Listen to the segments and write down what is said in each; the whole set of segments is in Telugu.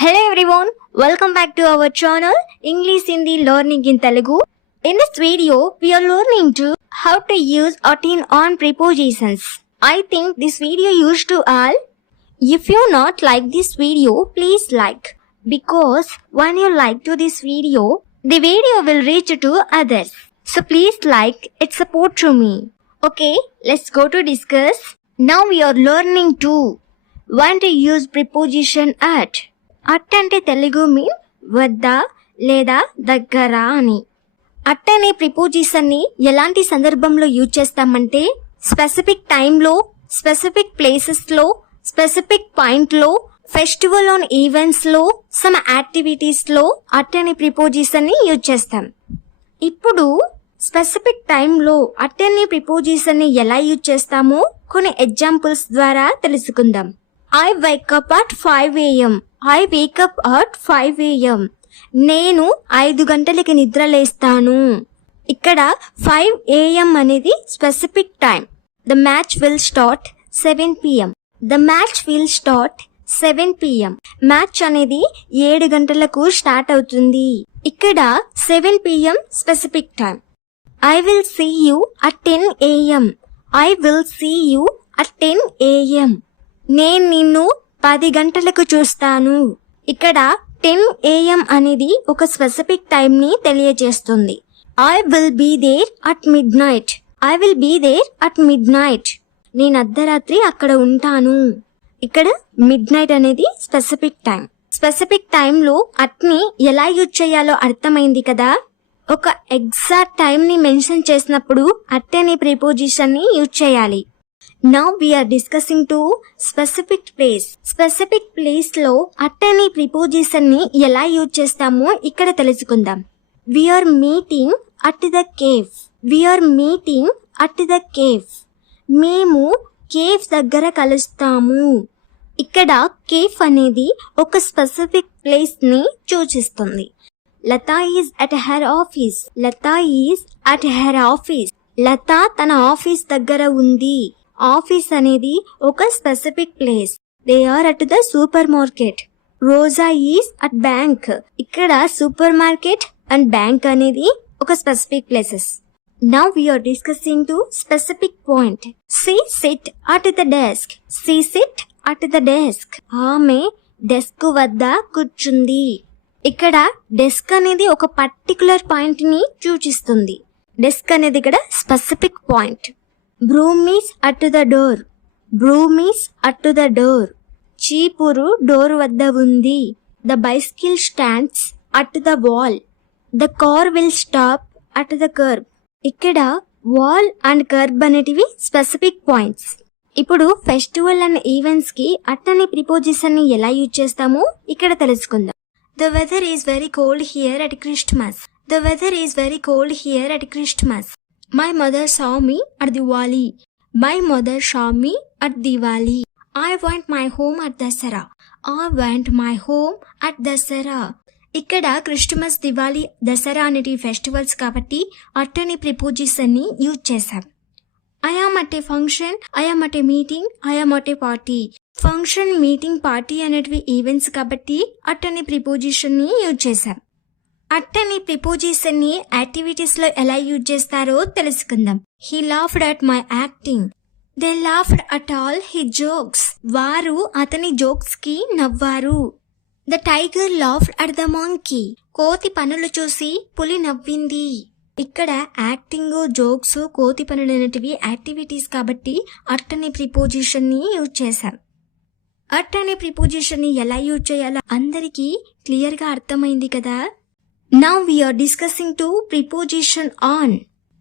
Hello everyone, welcome back to our channel English Hindi Learning in Telugu. In this video, we are learning to how to use attend on prepositions. I think this video used to all. If you not like this video, please like. Because when you like to this video, the video will reach to others. So please like, it support to me. Okay, let's go to discuss. Now we are learning to when to use preposition at. At అంటే తెలుగు మీన్ వద్ద లేదా దగ్గర అని. అట్ అనే ప్రిపోజిషన్ని ఎలాంటి సందర్భంలో యూజ్ చేస్తామంటే స్పెసిఫిక్ టైంలో, స్పెసిఫిక్ ప్లేసెస్లో, స్పెసిఫిక్ పాయింట్లో, ఫెస్టివల్ ఆన్ ఈవెంట్స్లో, సమ్ యాక్టివిటీస్లో అట్ అనే ప్రిపోజిషన్ని యూజ్ చేస్తాం. ఇప్పుడు స్పెసిఫిక్ టైంలో అట్ అనే ప్రిపోజిషన్ని ఎలా యూజ్ చేస్తామో కొన్ని ఎగ్జాంపుల్స్ ద్వారా తెలుసుకుందాం. I wake up at 5 a.m. I wake up at 5 a.m. నేను 5 గంటలకి నిద్ర లేస్తాను. ఇక్కడ 5 a.m. అనేది specific time. The match will start 7 p.m. The match will start 7 p.m. Match అనేది 7 గంటలకు స్టార్ట్ అవుతుంది. ఇక్కడ 7 p.m. Specific time. I will see you at 10 a.m. I will see you at 10 a.m. నేను నిన్ను 10 గంటలకు చూస్తాను. ఇక్కడ 10 a.m. అనేది ఒక స్పెసిఫిక్ టైం ని తెలియజేస్తుంది. I will be there at midnight. I will be there at midnight. నేను అర్ధరాత్రి అక్కడ ఉంటాను. ఇక్కడ మిడ్ నైట్ అనేది స్పెసిఫిక్ టైం. స్పెసిఫిక్ టైంలో అట్ని ఎలా యూజ్ చేయాలో అర్థమైంది కదా. ఒక ఎగ్జాక్ట్ టైం ని మెన్షన్ చేసినప్పుడు అట్ అనే ప్రిపోజిషన్ ని యూజ్ చేయాలి. Now we are discussing to specific place. Specific place లో at అనే preposition ని ఎలా యూజ్ చేస్తామో ఇక్కడ తెలుసుకుందాం. We are meeting at the cave. We are meeting at the cave. మేము కేవ్ దగ్గర కలుస్తాము. ఇక్కడ కేవ్ అనేది ఒక స్పెసిఫిక్ ప్లేస్ ని సూచిస్తుంది. Latha is at her office. Latha is at her office. Latha తన ఆఫీస్ దగ్గర ఉంది. ఆఫీస్ అనేది ఒక specific place. They are at the supermarket. Roja is at bank. ఇక్కడ సూపర్ మార్కెట్ అండ్ బ్యాంక్ అనేది ఒక specific places. Now we are discussing to specific point. She sit at the desk. She sit at the desk. ఆమె డెస్క్ వద్ద కూర్చుంది. ఇక్కడ డెస్క్ అనేది ఒక పర్టికులర్ పాయింట్ ని సూచిస్తుంది. డెస్క్ అనేది ఇక్కడ specific point. Broom is at the door. Broom is at the door. చీపురు డోర్ వద్ద ఉంది. The bicycle stands at the wall. The car will stop at the curb. ఇక్కడ వాల్ అండ్ కర్బ్ అనేటివి స్పెసిఫిక్ పాయింట్స్. ఇప్పుడు ఫెస్టివల్ అండ్ ఈవెంట్స్ కి అట్ అనే ప్రిపోజిషన్ ని ఎలా యూజ్ చేస్తామో ఇక్కడ తెలుసుకుందాం. The weather is very cold here at Christmas. The weather is very cold here at Christmas. My mother saw me at Diwali. My mother saw me at Diwali. I want my home at Dasara. I want my home at Dasara. ఇక్కడ క్రిస్టమస్, దివాళీ, దసరా అనేటి ఫెస్టివల్స్ కాబట్టి అట్ అనే ప్రిపోజిషన్ ని యూజ్ చేశాం. I am at a function, I am at a meeting, I am at a party. Function, meeting, party అనేటివి ఈవెంట్స్ కాబట్టి అట్ అనే ప్రిపోజిషన్ ని యూజ్ చేశాం. అట్ అనే ప్రిపోజిషన్ ని యాక్టివిటీస్ లో ఎలా యూజ్ చేస్తారో తెలుసుకుందాం. He laughed at my acting. They laughed at all his jokes. వారు అతని జోక్స్ కి నవ్వారు. The tiger laughed at the monkey. కోతి పనులు చూసి పులి నవ్వింది. ఇక్కడ యాక్టింగ్, జోక్స్, కోతి పనులు అనేటివి యాక్టివిటీస్ కాబట్టి అట్ అనే ప్రిపోజిషన్ ని యూజ్ చేశాం. అట్ అనే ప్రిపోజిషన్ ని ఎలా యూజ్ చేయాలో అందరికీ క్లియర్ గా అర్థమైంది కదా. Now we are discussing to preposition on.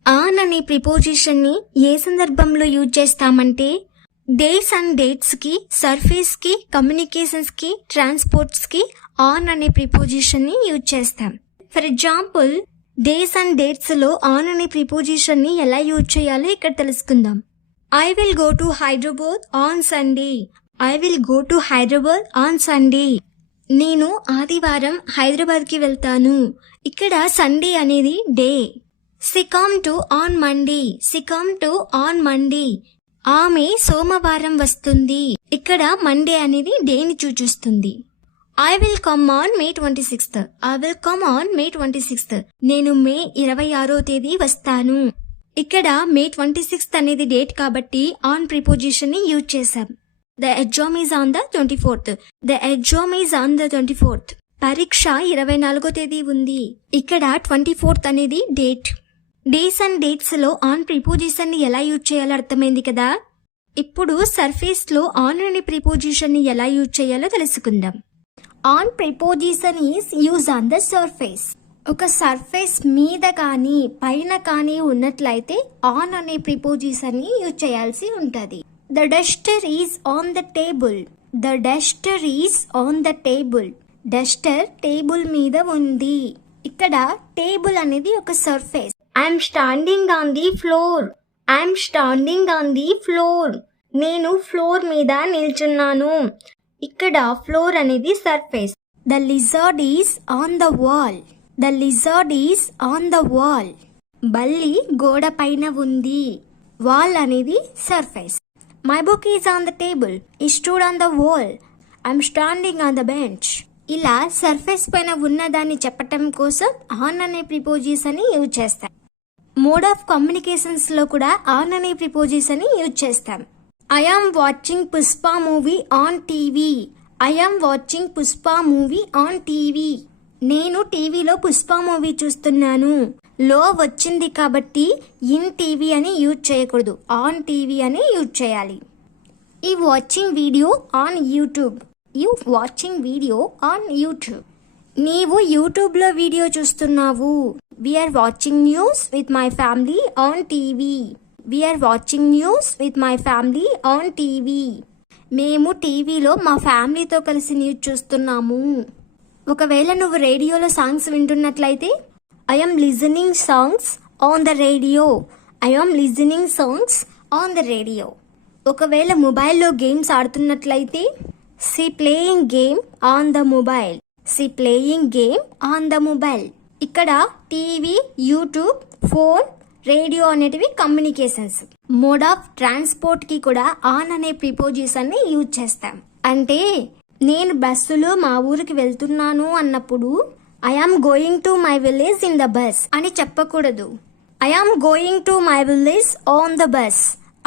On అనే ప్రిపోజిషన్ ని ఏ సందర్భంలో యూజ్ చేస్తామంటే డేస్ అండ్ డేట్స్ కి, సర్ఫేస్ కి, కమ్యూనికేషన్స్ కి, ట్రాన్స్పోర్ట్స్ కి ఆన్ అనే ప్రిపోజిషన్ ని యూజ్ చేస్తాం. For example days and dates లో ఆన్ అనే ప్రిపోజిషన్ ని ఎలా యూజ్ చేయాలో ఇక్కడ తెలుసుకుందాం. I will go to Hyderabad on Sunday. I will go to Hyderabad on Sunday. నేను ఆదివారం హైదరాబాద్ కి వెళ్తాను. ఇక్కడ సండే అనేది day. She come to on Monday. She come to on Monday. ఆమె సోమవారం వస్తుంది. ఇక్కడ మండే అనేది డేని సూచిస్తుంది. I will come on May 26th. I will come on May 26th. నేను మే 26వ తేదీ వస్తాను. ఇక్కడ మే 26th అనేది డేట్ కాబట్టి ఆన్ ప్రిపోజిషన్ ని యూజ్ చేశాం. The exam is on the 24th. The exam is on the 24th. పరీక్ష 24వ తేదీ ఉంది. ఇక్కడ 24th అనేది డేట్. డేస్ అండ్ డేట్స్ లో ఆన్ ప్రిపోజిషన్ ని ఎలా యూజ్ చేయాలో అర్థమైంది కదా. ఇప్పుడు సర్ఫేస్ లో ఆన్ అనే ప్రిపోజిషన్ ని ఎలా యూజ్ చేయాలో తెలుసుకుందాం. On preposition is use on the surface. ఒక సర్ఫేస్ మీద కానీ పైన కానీ ఉన్నట్లయితే ఆన్ అనే ప్రిపోజిషన్ ని యూజ్ చేయాల్సి ఉంటది. The Duster is on the table. The Duster is on the table. Duster table మీద ఉంది. ఇక్కడ టేబుల్ అనేది ఒక surface. I'm standing on the floor. I'm standing on the floor. నేను ఫ్లోర్ మీద నిల్చున్నాను. ఇక్కడ ఫ్లోర్ అనేది surface. The lizard is on the wall. The lizard is on the wall. బల్లి గోడ పైన ఉంది. వాల్ అనేది surface. My book is on the table. ఈ stood on the wall. I'm standing on the bench. ఇలా సర్ఫేస్ పైన ఉన్నదాన్ని చెప్పటం కోసం ఆన్ అనే ప్రిపోజిషన్ ని యూజ్ చేస్తాం. మోడ్ ఆఫ్ కమ్యూనికేషన్స్ లో కూడా ఆన్ అనే ప్రిపోజిషన్ ని యూజ్ చేస్తాం. I am watching Pushpa movie on TV. I am watching Pushpa movie on TV. నేను టీవీలో పుష్ప మూవీ చూస్తున్నాను. లో వచ్చింది కాబట్టి ఇన్ టీవీ అని యూజ్ చేయకూడదు. ఆన్ టీవీ అని యూజ్ చేయాలి. ఈ watching video on YouTube. You watching video on YouTube. నీవు యూట్యూబ్లో వీడియో చూస్తున్నావు. We're watching news with my family on TV. We're watching news with my family on TV. మేము టీవీలో మా ఫ్యామిలీతో కలిసి న్యూస్ చూస్తున్నాము. ఒకవేళ నువ్వు రేడియోలో సాంగ్స్ వింటున్నట్లయితే I'm listening songs on the radio. I'm listening songs on the radio. ఒకవేళ మొబైల్లో గేమ్స్ ఆడుతున్నట్లయితే she playing game on the mobile. She playing game on the mobile. ఇక్కడ టీవీ, యూట్యూబ్, ఫోన్, రేడియో అనేటివి కమ్యూనికేషన్స్. మోడ్ ఆఫ్ ట్రాన్స్పోర్ట్ కి కూడా ఆన్ అనే ప్రిపోజిషన్ ని యూజ్ చేస్తాం. అంటే నేను బస్సులో మా ఊరికి వెళ్తున్నాను అన్నప్పుడు I am going to my village in the bus అని చెప్పకూడదు. I am going to my village on the bus.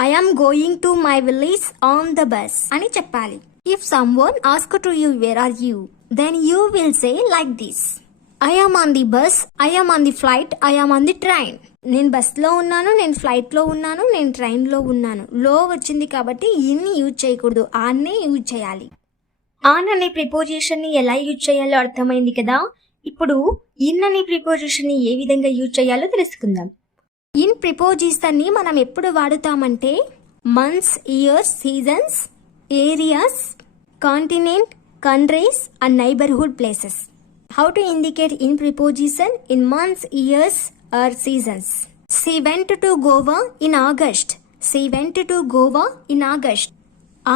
I am going to my village on the bus అని చెప్పాలి. If someone ask to you where are you, then you will say like this. I am on the bus, I am on the flight, I am on the train. నేను బస్లో ఉన్నాను, నేను ఫ్లైట్లో ఉన్నాను, నేను ట్రైన్లో ఉన్నాను. లో వచ్చింది కాబట్టి ఇన్ యూజ్ చేయకూడదు, ఆన్నే యూజ్ చేయాలి. ఆన్ అనే ప్రిపోజిషన్ ని ఎలా యూజ్ చేయాలో అర్థమైంది కదా. ఇప్పుడు ఇన్ అనే ప్రిపోజిషన్ ని ఏ విధంగా యూజ్ చేయాలో తెలుసుకుందాం. ఇన్ ప్రిపోజిషన్ ని మనం ఎప్పుడు వాడుతామంటే months, years, seasons, areas, continent, countries and neighbourhood places. How to indicate in preposition in months, years or seasons. She went to Goa in August. She went to Goa in August.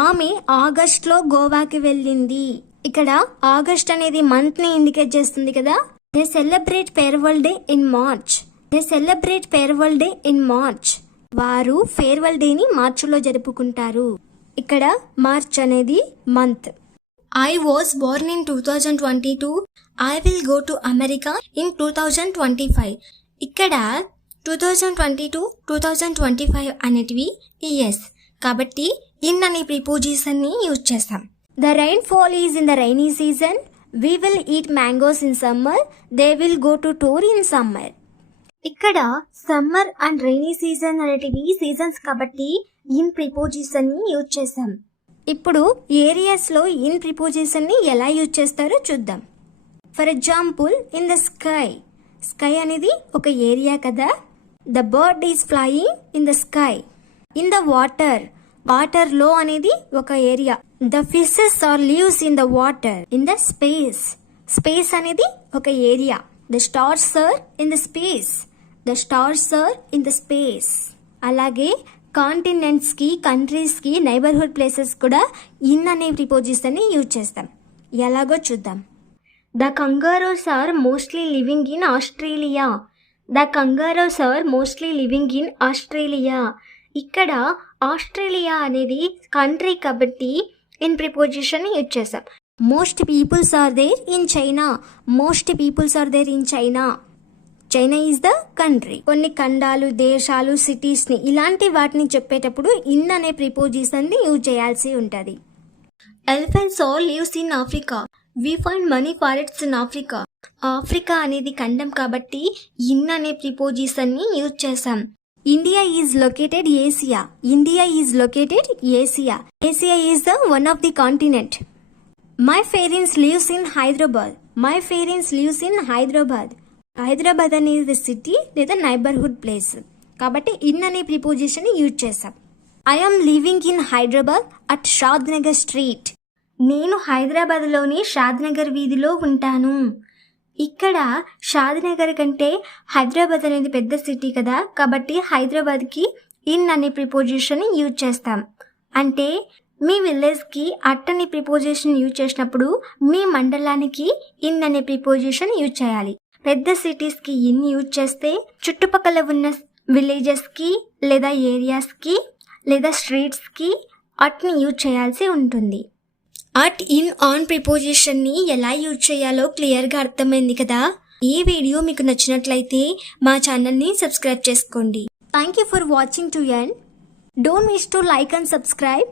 ఆమె ఆగస్ట్ లో గోవాకి వెళ్ళింది. ఇక్కడ ఆగస్ట్ అనేది మంత్ ని ఇండికేట్ చేస్తుంది కదా. They celebrate farewell day in March. They celebrate farewell day in March. వారు ఫేర్వెల్ డే ని మార్చిలో జరుపుకుంటారు. ఇక్కడ మార్చ్ అనేది month. I was born in 2022. I will go to America in 2025. ఇక్కడ 2022, 2025 అనేటివి ఇయర్స్ కాబట్టి ఇన్ అనే ప్రిపోజిషన్ ని యూజ్ చేస్తాం. The rainfall is in the rainy season. We will eat mangoes in summer. They will go to tour in summer. ఇక్కడ సమ్మర్ అండ్ రైనీ సీజన్ అనేటివి సీజన్స్ కాబట్టి ఇన్ ప్రిపోజిషన్ ని యూజ్ చేస్తాం. ఇప్పుడు ఏరియాస్ లో ఇన్ ప్రిపోజిషన్ ని ఎలా యూజ్ చేస్తారో చూద్దాం. For example in the sky. Sky అనేది ఒక ఏరియా కదా. The bird is flying in the sky. In the water. Water లో అనేది ఒక area. The fishes are lives in the water. In the space. Space అనేది ఒక area. The stars are in the space. The stars are in the space. అలాగే కాంటినెంట్స్ కి, కంట్రీస్ కి, నైబర్హుడ్ ప్లేసెస్ కూడా ఇన్ అనే ప్రిపోజిషన్ ని యూజ్ చేస్తాం. ఎలాగో చూద్దాం. The kangaroos are mostly living in Australia. The kangaroos are mostly living in Australia. ఇక్కడ ఆస్ట్రేలియా అనేది కంట్రీ కాబట్టి ఇన్ ప్రిపోజిషన్ ని యూజ్ చేస్తాం. Most peoples are there in China. Most peoples are there in China. China is the country. కొన్ని ఖండాలు, దేశాలు, సిటీస్ని ఇలాంటి వాటిని చెప్పేటప్పుడు ఇన్ అనే ప్రిపోజిషన్ని యూజ్ చేయాల్సి ఉంటుంది. Elephants all lives in Africa. We find many forests in Africa. Africa అనేది ఖండం కాబట్టి ఇన్ అనే ప్రిపోజిషన్ని యూజ్ చేసాం. India is located Asia. India is located Asia. Asia is the one of the continent. My parents lives in Hyderabad. My parents lives in Hyderabad. Hyderabad అనేది సిటీ లేదా నైబర్హుడ్ ప్లేస్ కాబట్టి ఇన్ అనే ప్రిపోజిషన్ యూజ్ చేసాం. I am living in Hyderabad at Shad Nagar street. నేను హైదరాబాద్లోని షాద్ నగర్ వీధిలో ఉంటాను. ఇక్కడ షాద్ నగర్ కంటే హైదరాబాద్ అనేది పెద్ద సిటీ కదా, కాబట్టి హైదరాబాద్కి ఇన్ అనే ప్రిపోజిషన్ యూజ్ చేస్తాం. అంటే మీ విలేజ్కి అట్ అనే ప్రిపోజిషన్ యూజ్ చేసినప్పుడు మీ మండలానికి ఇన్ అనే ప్రిపోజిషన్ యూజ్ చేయాలి. పెద్ద సిటీస్కి ఇన్ యూజ్ చేస్తే చుట్టుపక్కల ఉన్న విలేజెస్కి లేదా ఏరియాస్కి లేదా స్ట్రీట్స్కి అట్ని యూజ్ చేయాల్సి ఉంటుంది. అట్, ఇన్, ఆన్ ప్రిపోజిషన్ని ఎలా యూజ్ చేయాలో క్లియర్గా అర్థమైంది కదా. ఈ వీడియో మీకు నచ్చినట్లయితే మా ఛానల్ని సబ్స్క్రైబ్ చేసుకోండి. Thank you for watching to end. Don't miss to like and subscribe.